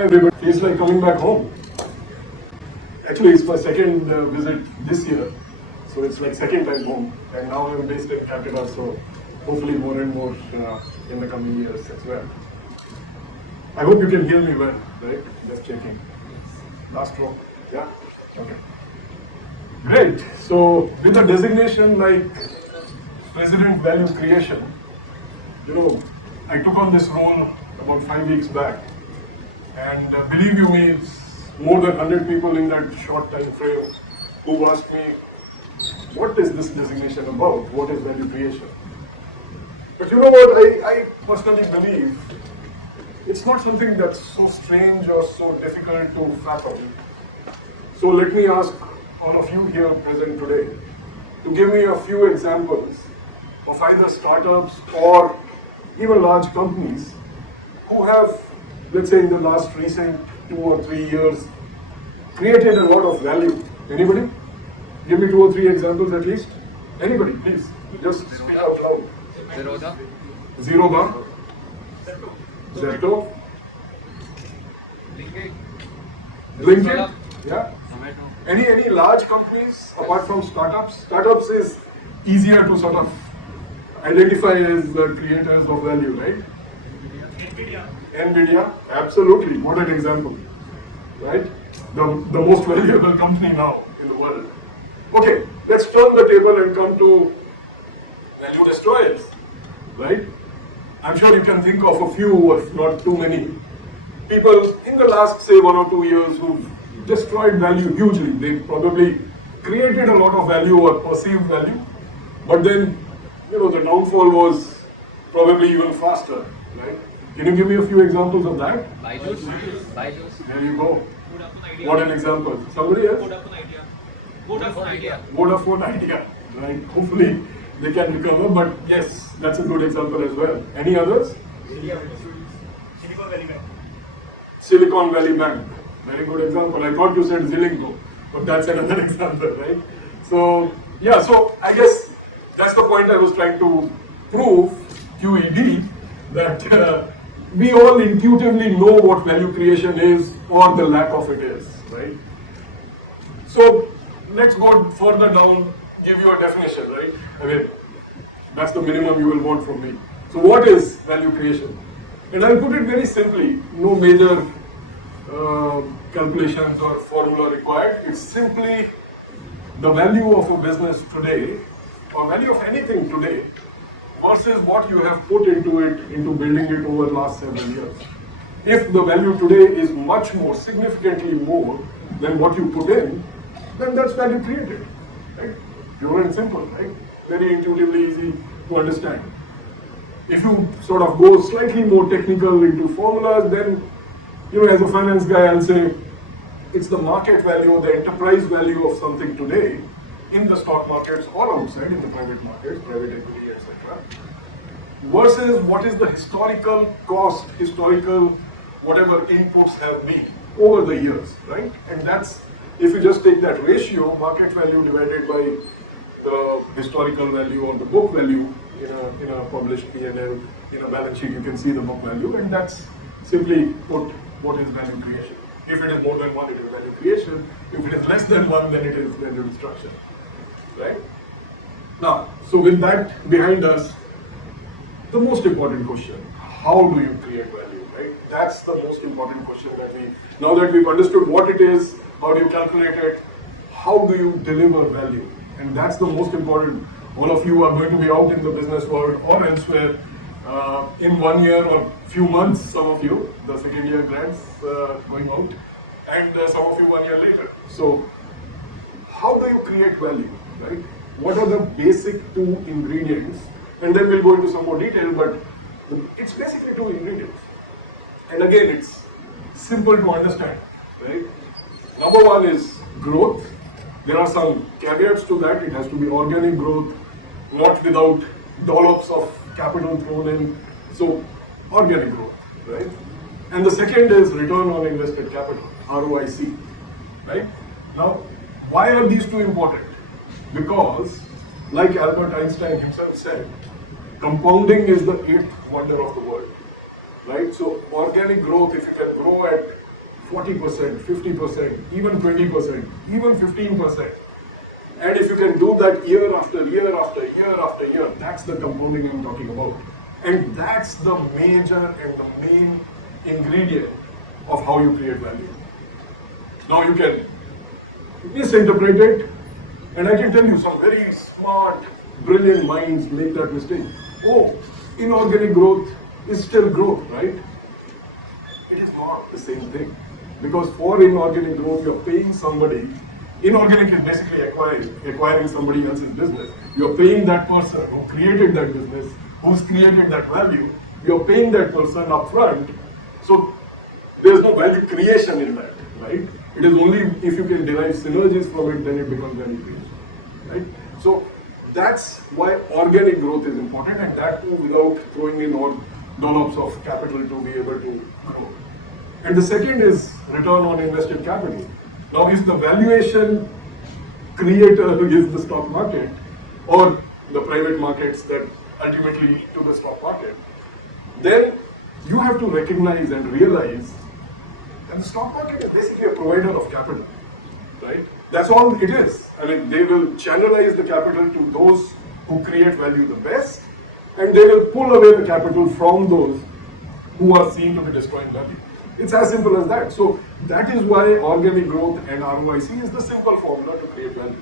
Hi everybody. Feels like coming back home. Actually, it's my second visit this year, so it's like second time home. And now I'm based in Calcutta, so hopefully more and more in the coming years as well. I hope you can hear me well, right? Just checking. Last row. Yeah? Okay. Great. So with a designation like President Value Creation, I took on this role about 5 weeks back. And believe you me, more than 100 people in that short time frame who asked me, what is this designation about? What is value creation? But you know what, I personally believe it's not something that's so strange or so difficult to fathom. So let me ask all of you here present today to give me a few examples of either startups or even large companies who have, let's say in the last recent 2 or 3 years, created a lot of value. Anybody? Give me 2 or 3 examples at least. Anybody, please. Just speak out loud. Zero. Zepto. Blinkit. Yeah. Any large companies apart from startups? Startups is easier to sort of identify as the creators of value, right? NVIDIA, absolutely. What an example, right? The most valuable company now in the world. Okay, let's turn the table and come to value destroyers, right? I'm sure you can think of a few, if not too many, people in the last, say, 1 or 2 years who've destroyed value hugely. They probably created a lot of value or perceived value, but then, the downfall was probably even faster, right? Can you give me a few examples of that? Byju's. There you go. What an example. Somebody else? Vodafone Idea. Right. Hopefully they can recover, but yes, that's a good example as well. Any others? Silicon Valley Bank. Very good example. I thought you said Zilingo, but that's another example, right? So, yeah, so I guess that's the point I was trying to prove, QED, that we all intuitively know what value creation is or the lack of it is, right? So let's go further down, give you a definition, right? I mean, that's the minimum you will want from me. So what is value creation? And I'll put it very simply, no major calculations or formula required. It's simply the value of a business today, or value of anything today, versus what you have put into it, into building it over the last several years. If the value today is much more, significantly more than what you put in, then that's value created, right? Pure and simple, right? Very intuitively easy to understand. If you sort of go slightly more technical into formulas, then, as a finance guy, I'll say it's the market value, the enterprise value of something today in the stock markets or outside in the private markets, private equity, etc. versus what is the historical cost, whatever inputs have been over the years, right? And that's, if you just take that ratio, market value divided by the historical value or the book value in a published P&L, in a balance sheet, you can see the book value, and that's simply put what is value creation. If it is more than 1, it is value creation. If it is less than 1, then it is value destruction, right? Now, so with that behind us, the most important question, how do you create value, right? That's the most important question now that we've understood what it is, how do you calculate it, how do you deliver value? And that's the most important. All of you are going to be out in the business world or elsewhere in 1 year or few months, some of you, the second year grads going out, and some of you 1 year later. So how do you create value, right? What are the basic 2 ingredients? And then we'll go into some more detail, but it's basically 2 ingredients. And again, it's simple to understand, right? Number 1 is growth. There are some caveats to that. It has to be organic growth, not without dollops of capital thrown in. So, organic growth, right? And the second is return on invested capital, ROIC, right? Now, why are these 2 important? Because, like Albert Einstein himself said, compounding is the 8th wonder of the world, right? So organic growth, if you can grow at 40%, 50%, even 20%, even 15%. And if you can do that year after year after year after year, that's the compounding I'm talking about. And that's the major and the main ingredient of how you create value. Now you can misinterpret it, and I can tell you some very smart, brilliant minds make that mistake. Oh, inorganic growth is still growth, right? It is not the same thing. Because for inorganic growth, you're paying somebody. Inorganic is basically acquiring somebody else's business. You're paying that person who created that business, who's created that value. You're paying that person upfront. So there's no value creation in that, right? It is only if you can derive synergies from it, then it becomes value creation, right? So that's why organic growth is important, and that too without throwing in all dollops of capital to be able to grow. And the second is return on invested capital. Now, if the valuation creator is the stock market or the private markets that ultimately lead to the stock market, then you have to recognize and realize that the stock market is basically a provider of capital, right? That's all it is. I mean, they will channelize the capital to those who create value the best, and they will pull away the capital from those who are seen to be destroying value. It's as simple as that. So that is why organic growth and ROIC is the simple formula to create value,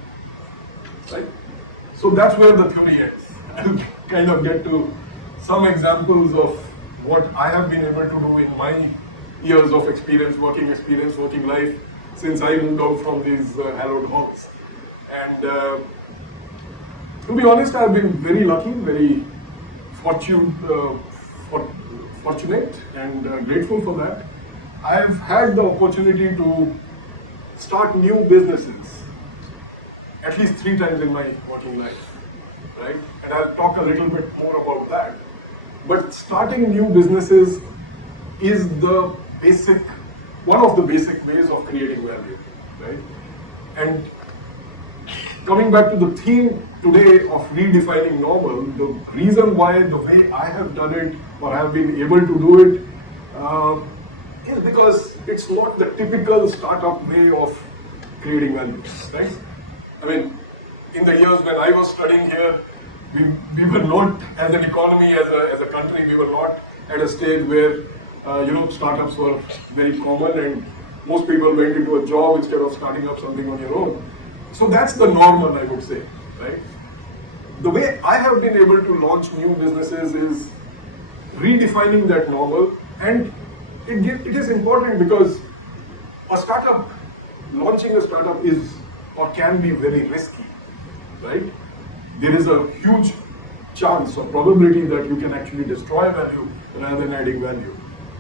right? So that's where the theory ends. I'll kind of get to some examples of what I have been able to do in my years of experience, working life, since I moved out from these hallowed halls. And to be honest, I've been very lucky, very fortunate and grateful for that. I've had the opportunity to start new businesses at least 3 times in my working life, right? And I'll talk a little bit more about that. But starting new businesses is one of the basic ways of creating value, right? And coming back to the theme today of redefining normal, the reason why the way I have done it or have been able to do it is because it's not the typical startup way of creating value, right? I mean, in the years when I was studying here, we were not, as an economy, as a country, we were not at a stage where startups were very common and most people went into a job instead of starting up something on your own. So that's the normal, I would say, right? The way I have been able to launch new businesses is redefining that normal, and it is important because launching a startup is or can be very risky, right? There is a huge chance or probability that you can actually destroy value rather than adding value,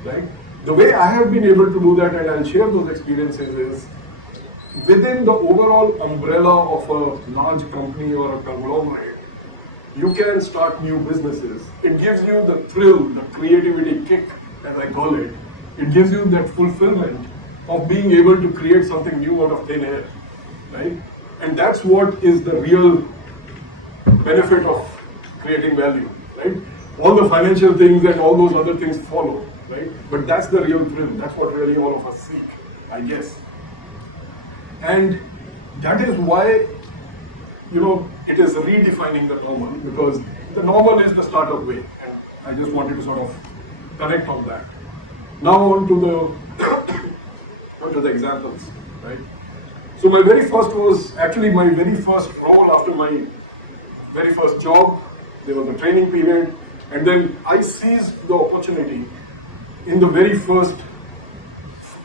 right? The way I have been able to do that, and I'll share those experiences, is within the overall umbrella of a large company or a conglomerate, you can start new businesses. It gives you the thrill, the creativity kick, as I call it. It gives you that fulfillment of being able to create something new out of thin air, right? And that's what is the real benefit of creating value, right? All the financial things and all those other things follow, right? But that's the real thrill. That's what really all of us seek, I guess. And that is why, it is redefining the normal, because the normal is the startup way. And I just wanted to sort of connect on that. Now on to the examples, right? So my very first role after my very first job. There was a training period, and then I seized the opportunity in the very first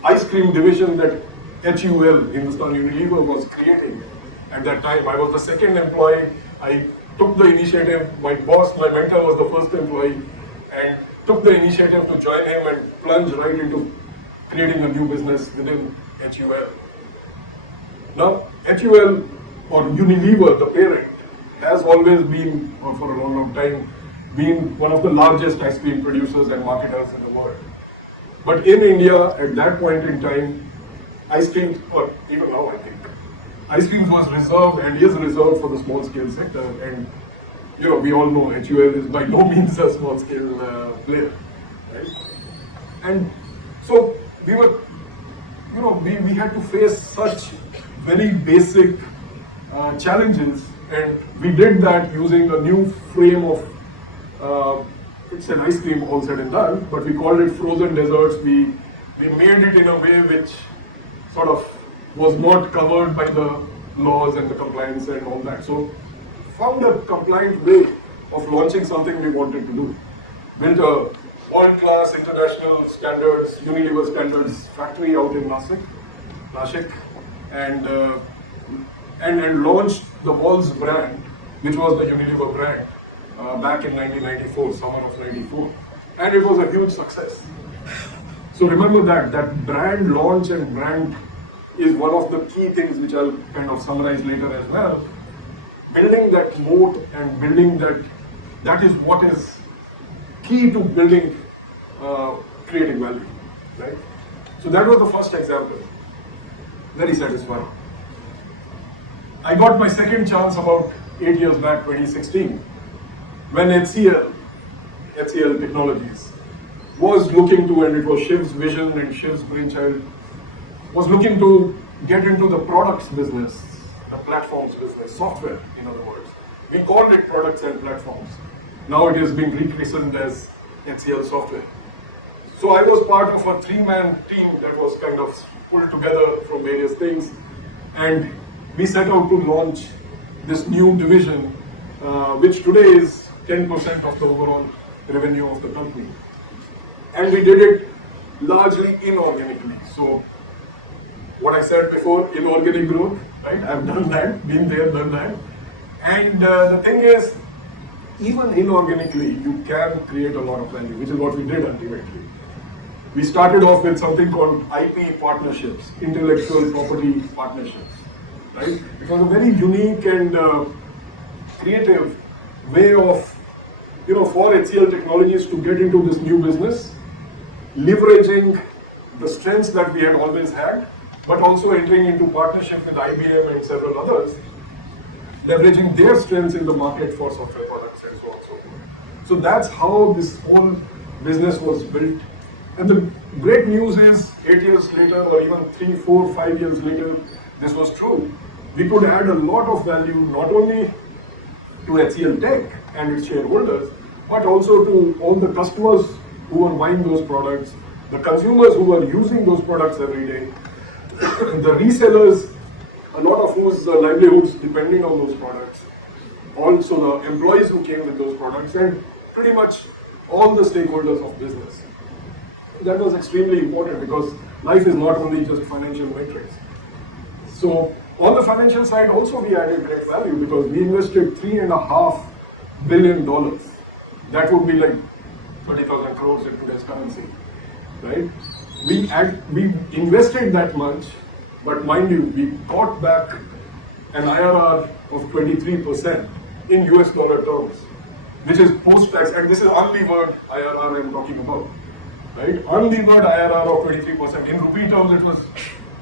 ice cream division that HUL, Hindustan Unilever, was creating. At that time, I was the second employee. I took the initiative. My boss, my mentor, was the first employee, and took the initiative to join him and plunge right into creating a new business within HUL. Now, HUL or Unilever, the parent, has always been, or for a long time, been one of the largest ice cream producers and marketers in the world. But in India, at that point in time, ice cream, or even now I think, ice cream was reserved and is reserved for the small scale sector. And we all know HUL is by no means a small scale player, right? And so we were we had to face such very basic challenges, and we did that using a new frame of, it's an ice cream all said and done, but we called it frozen desserts. We made it in a way which sort of was not covered by the laws and the compliance and all that. So found a compliant way of launching something we wanted to do. Built a world-class international standards, Unilever standards factory out in Nashik, and launched the Walls brand, which was the Unilever brand, back in 1994, summer of 94, and it was a huge success. So remember that brand launch and brand is one of the key things which I'll kind of summarize later as well. Building that moat and building that is what is key to building, creating value, right? So that was the first example. Very satisfying. I got my second chance about 8 years back, 2016, when HCL Technologies was looking to, and it was Shiv's vision and Shiv's brainchild, was looking to get into the products business, the platforms business, software, in other words. We called it products and platforms. Now it is being rechristened as HCL Software. So I was part of a three-man team that was kind of pulled together from various things, and we set out to launch this new division, which today is 10% of the overall revenue of the company. And we did it largely inorganically. So what I said before, inorganic growth, right? I've done that, been there, done that. And the thing is, even inorganically, you can create a lot of value, which is what we did ultimately. We started off with something called IP partnerships, intellectual property partnerships, right? It was a very unique and creative way of, for HCL Technologies to get into this new business, leveraging the strengths that we had always had, but also entering into partnership with IBM and several others, leveraging their strengths in the market for software products and so on and so forth. So that's how this whole business was built. And the great news is, 8 years later, or even 3, 4, 5 years later, this was true. We could add a lot of value, not only to HCL Tech and its shareholders, but also to all the customers who are buying those products, the consumers who are using those products every day, the resellers, a lot of whose livelihoods depending on those products, also the employees who came with those products, and pretty much all the stakeholders of business. That was extremely important because life is not only just financial metrics. So on the financial side also we added great value because we invested $3.5 billion. That would be like 30,000 crores in today's currency, right? We invested that much, but mind you, we got back an IRR of 23% in US dollar terms, which is post-tax, and this is unlevered IRR I'm talking about, right? Unlevered IRR of 23%. In rupee terms, it was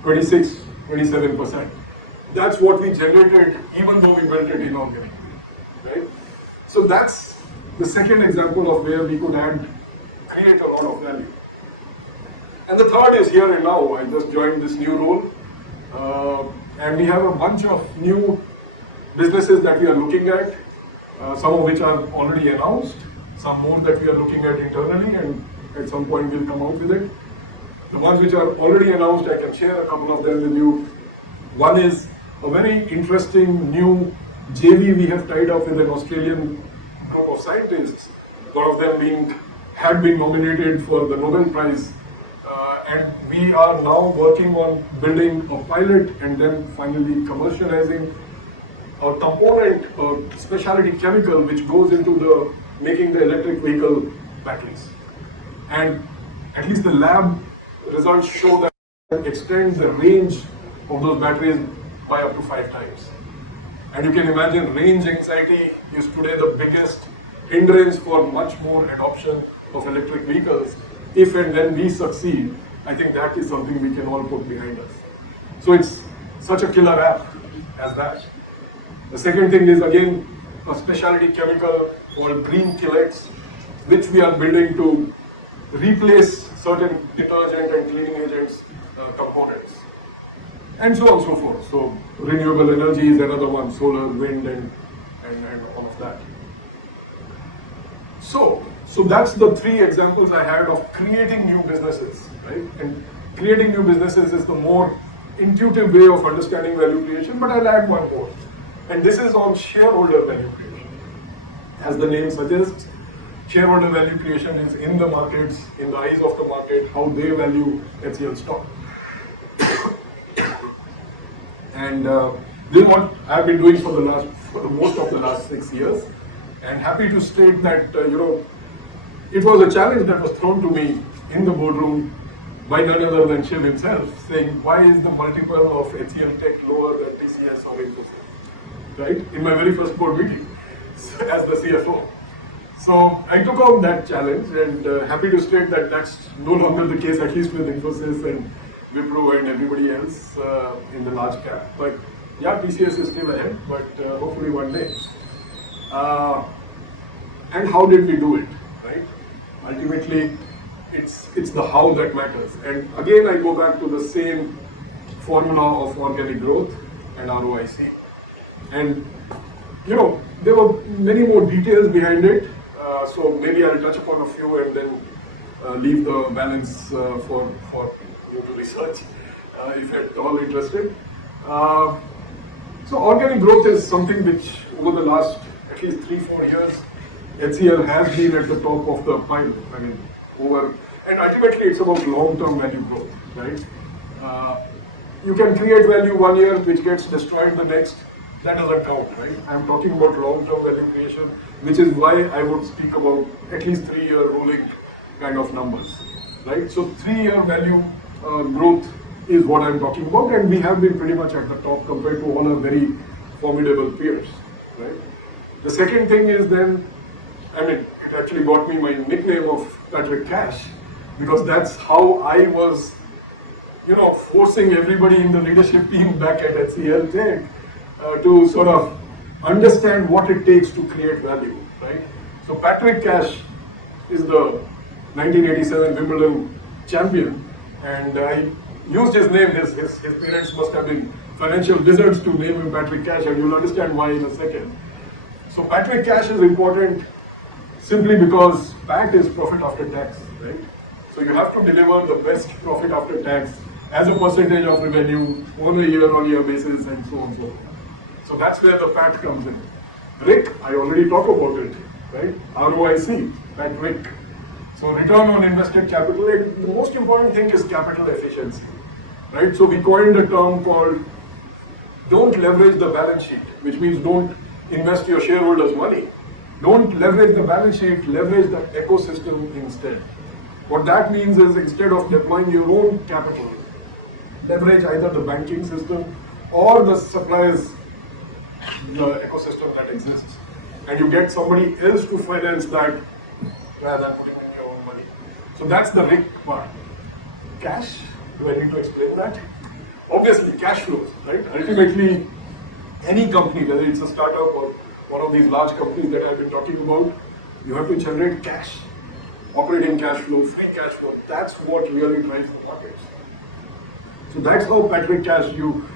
26, 27%. That's what we generated, even though we built it inorganically, right? So that's the second example of where we could create a lot of value. And the third is here and now. I just joined this new role, and we have a bunch of new businesses that we are looking at, some of which are already announced, some more that we are looking at internally, and at some point we'll come out with it. The ones which are already announced, I can share a couple of them with you. One is a very interesting new JV we have tied up with an Australian group of scientists, one of them had been nominated for the Nobel Prize, and we are now working on building a pilot and then finally commercializing a component, a specialty chemical which goes into making the electric vehicle batteries. And at least the lab results show that it extends the range of those batteries by up to 5 times. And you can imagine range anxiety is today the biggest hindrance for much more adoption of electric vehicles. If and when we succeed, I think that is something we can all put behind us. So it's such a killer app as that. The second thing is again a specialty chemical called green chelates, which we are building to replace certain detergent and cleaning agents components, and so on and so forth. So renewable energy is another one, solar, wind, and all of that. So that's the three examples I had of creating new businesses, right? And creating new businesses is the more intuitive way of understanding value creation, but I'll add one more. And this is on shareholder value creation. As the name suggests, shareholder value creation is in the markets, in the eyes of the market, how they value HCL stock. And this is what I've been doing for most of the last 6 years. And happy to state that, it was a challenge that was thrown to me in the boardroom by none other than Shiv himself, saying, why is the multiple of HCL Tech lower than TCS or Infosys? Right? In my very first board meeting as the CFO. So I took on that challenge, and happy to state that that's no longer the case, at least with Infosys and Wipro and everybody else in the large cap. But yeah, TCS is still ahead, but hopefully one day. And how did we do it, right? Ultimately, it's the how that matters. And again, I go back to the same formula of organic growth and ROIC. And there were many more details behind it. So maybe I'll touch upon a few and then leave the balance for you to research if you're at all interested. So organic growth is something which over the last at least 3-4 years, HCL has been at the top of the pile. And ultimately it's about long-term value growth, right? You can create value 1 year, which gets destroyed the next. That doesn't count, right? I'm talking about long-term value creation, which is why I would speak about at least 3-year rolling kind of numbers, right? So 3-year value growth is what I'm talking about, and we have been pretty much at the top compared to all our very formidable peers, right? The second thing is then, it actually got me my nickname of Prateek Cash, because that's how I was, forcing everybody in the leadership team back at HCL Tech to sort of understand what it takes to create value, right? So Prateek Cash is the 1987 Wimbledon champion, and I used his name. His parents must have been financial wizards to name him Prateek Cash, and you'll understand why in a second. So Prateek Cash is important simply because PAT is profit after tax, right? So you have to deliver the best profit after tax as a percentage of revenue on a year-on-year basis, and so on and so forth. So that's where the PAT comes in. RIC, I already talked about it, right? ROIC, PAT RIC. So return on invested capital, and the most important thing is capital efficiency, right? So we coined a term called don't leverage the balance sheet, which means don't invest your shareholders' money. Don't leverage the balance sheet, leverage the ecosystem instead. What that means is instead of deploying your own capital, leverage either the banking system or the suppliers, the ecosystem that exists, and you get somebody else to finance that rather than putting in your own money. So that's the RIC part. Cash, do I need to explain that? Obviously, cash flows, right? Ultimately, any company, whether it's a startup or one of these large companies that I've been talking about, you have to generate cash, operating cash flow, free cash flow. That's what really drives the markets. So that's how Prateek Cash,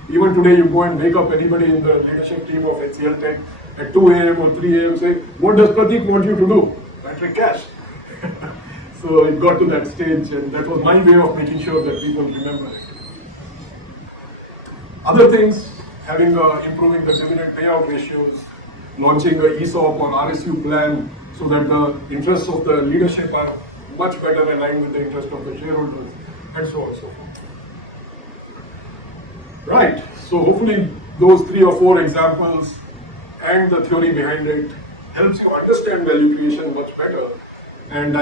even today you go and wake up anybody in the leadership team of HCL Tech at 2 a.m. or 3 a.m. say, what does Prateek want you to do? Prateek Cash. So it got to that stage, and that was my way of making sure that people remember it. Other things, improving the dividend payout ratios, launching an ESOP or RSU plan so that the interests of the leadership are much better aligned with the interest of the shareholders, and so on and so forth. Right, so hopefully those 3 or 4 examples and the theory behind it helps you understand value creation much better. And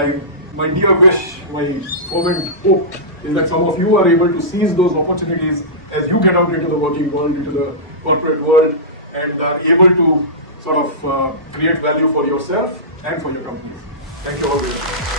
my dear wish, my fervent hope is that some of you are able to seize those opportunities as you get out into the working world, into the corporate world, and are able to sort of create value for yourself and for your companies. Thank you all very much.